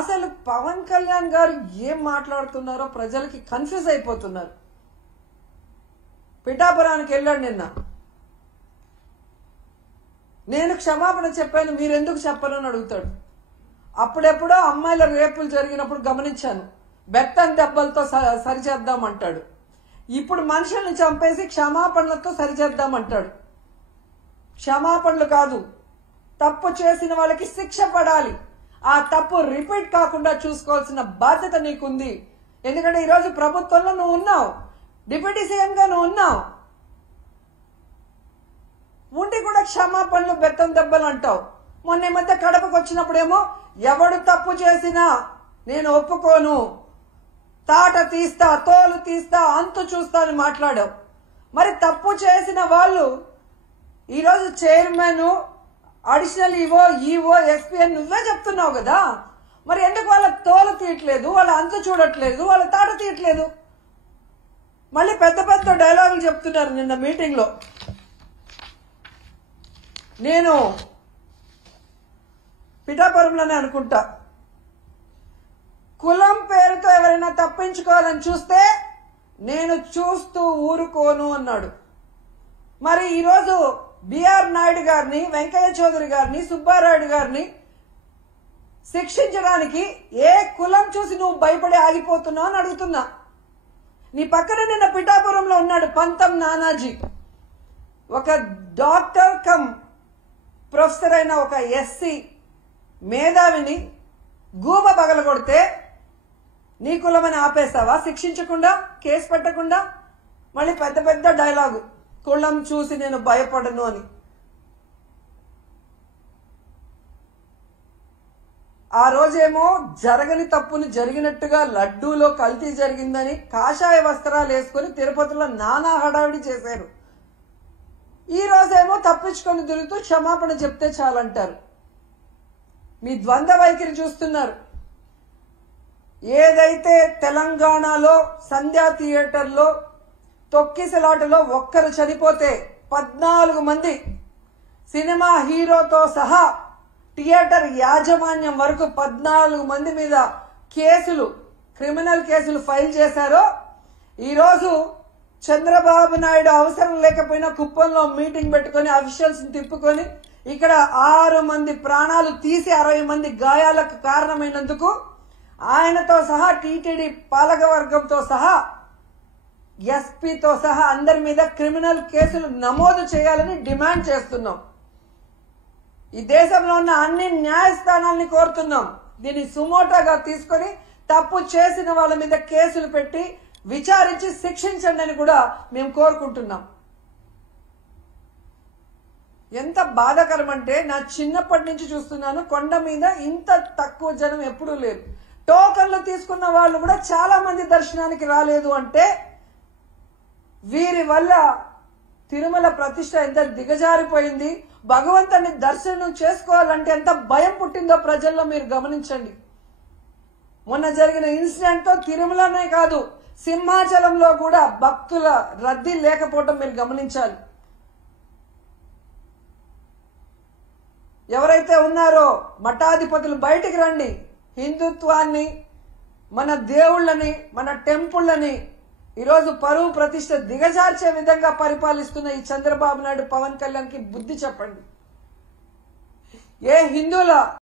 అసలు పవన్ కళ్యాణ్ గారు ఏం మాట్లాడుతున్నారో ప్రజలకి కన్ఫ్యూజ్ అయిపోతున్నారు. పిఠాపురానికి వెళ్ళాడు నిన్న. నేను క్షమాపణ చెప్పాను, మీరెందుకు చెప్పరు అని అడుగుతాడు. అప్పుడెప్పుడో అమ్మాయిల రేపులు జరిగినప్పుడు గమనించాను, బెత్తం దెబ్బలతో సరిచేద్దామంటాడు. ఇప్పుడు మనుషుల్ని చంపేసి క్షమాపణలతో సరిచేద్దామంటాడు. క్షమాపణలు కాదు, తప్పు చేసిన వాళ్ళకి శిక్ష పడాలి. ఆ తప్పు రిపీట్ కాకుండా చూసుకోవాల్సిన బాధ్యత నీకుంది. ఎందుకంటే ఈరోజు ప్రభుత్వంలో నువ్వు ఉన్నావు, డిప్యూటీ సీఎంగా నువ్వు ఉన్నావు, ఉండి కూడా క్షమాపణలు బెత్తం దెబ్బలు అంటావు. మొన్న ఈ మధ్య కడపకు వచ్చినప్పుడేమో ఎవడు తప్పు చేసినా నేను ఒప్పుకోను, తాట తీస్తా, తోలు తీస్తా, అంతు చూస్తా అని మాట్లాడావు. మరి తప్పు చేసిన వాళ్ళు ఈరోజు చైర్మన్, అడిషనల్ ఈవో, ఎస్పీ అని నువ్వే చెప్తున్నావు కదా. మరి ఎందుకు వాళ్ళ తోలు తీయట్లేదు, వాళ్ళ అంతు చూడట్లేదు, వాళ్ళ తాట తీయట్లేదు? మళ్ళీ పెద్ద పెద్ద డైలాగులు చెప్తున్నారు. నిన్న మీటింగ్ లో నేను పిఠాపురంలోనే అనుకుంటా, కులం పేరుతో ఎవరైనా తప్పించుకోవాలని చూస్తే నేను చూస్తూ ఊరుకోను అన్నాడు. మరి ఈరోజు బిఆర్ నాయుడు గారిని, వెంకయ్య చౌదరి గారిని, సుబ్బారాయుడు గారిని శిక్షించడానికి ఏ కులం చూసి నువ్వు భయపడి ఆగిపోతున్నావు అని అడుగుతున్నా. నీ పక్కన నిన్న పిఠాపురంలో ఉన్నాడు పంతం నానాజీ, ఒక డాక్టర్ కమ్ ప్రొఫెసర్ అయిన ఒక ఎస్సీ మేధావిని గూబ పగలగొడితే నీ కులమని ఆపేస్తావా? శిక్షించకుండా, కేసు పెట్టకుండా? మళ్ళీ పెద్ద పెద్ద డైలాగు, కులం చూసి నేను భయపడను అని. ఆ రోజేమో జరగని తప్పుని జరిగినట్టుగా లడ్డూలో కల్తీ జరిగిందని కాషాయ వస్త్రాలు వేసుకుని తిరుపతిలో నానా హడావిడి చేశారు. ఈ రోజేమో తప్పించుకొని తిరుగుతూ క్షమాపణ చెప్తే చాలంటారు. మీ ద్వంద్వ వైఖరి చూస్తున్నారు. ఏదైతే తెలంగాణలో సంధ్యా థియేటర్లో తొక్కిసలాటలో ఒక్కరు చనిపోతే 14 మంది, సినిమా హీరోతో సహా థియేటర్ యాజమాన్యం వరకు 14 మంది మీద కేసులు, క్రిమినల్ కేసులు ఫైల్ చేశారో, ఈరోజు చంద్రబాబు నాయుడు అవసరం లేకపోయినా కుప్పంలో మీటింగ్ పెట్టుకుని అఫీషియల్స్ తిప్పుకొని ఇక్కడ 6 మంది ప్రాణాలు తీసి 60 మంది గాయాలకు కారణమైనందుకు ఆయనతో సహా టీటీడీ పాలకవర్గంతో సహా ఎస్పీతో సహా అందరి మీద క్రిమినల్ కేసులు నమోదు చేయాలని డిమాండ్ చేస్తున్నాం. ఈ దేశంలో ఉన్న అన్ని న్యాయస్థానాల్ని కోరుతున్నాం. దీన్ని సుమోటోగా తీసుకొని తప్పు చేసిన వాళ్ళ మీద కేసులు పెట్టి విచారించి శిక్షించండి అని కూడా మేము కోరుకుంటున్నాం. ఎంత బాధాకరం అంటే, నా చిన్నప్పటి నుంచి చూస్తున్నాను, కొండ మీద ఇంత తక్కువ జనం ఎప్పుడూ లేరు. టోకన్లు తీసుకున్న వాళ్ళు కూడా చాలా మంది దర్శనానికి రాలేదు అంటే వీరి వల్ల తిరుమల ప్రతిష్ట ఎంత దిగజారిపోయింది, భగవంతుని దర్శనం చేసుకోవాలంటే ఎంత భయం పుట్టిందో ప్రజల్లో మీరు గమనించండి. మొన్న జరిగిన ఇన్సిడెంట్ తో తిరుమలనే కాదు, సింహాచలంలో కూడా భక్తుల రద్దీ లేకపోవడం మీరు గమనించాలి. ఎవరైతే ఉన్నారో మఠాధిపతులు బయటికి రండి. హిందుత్వాన్ని, మన దేవుళ్ళని, మన టెంపుళ్ళని ఈరోజు పరువు ప్రతిష్ట దిగజార్చే విధంగా పరిపాలిస్తున్న ఈ చంద్రబాబు నాయుడు, పవన్ కళ్యాణ్కి బుద్ధి చెప్పండి. ఏ హిందువుల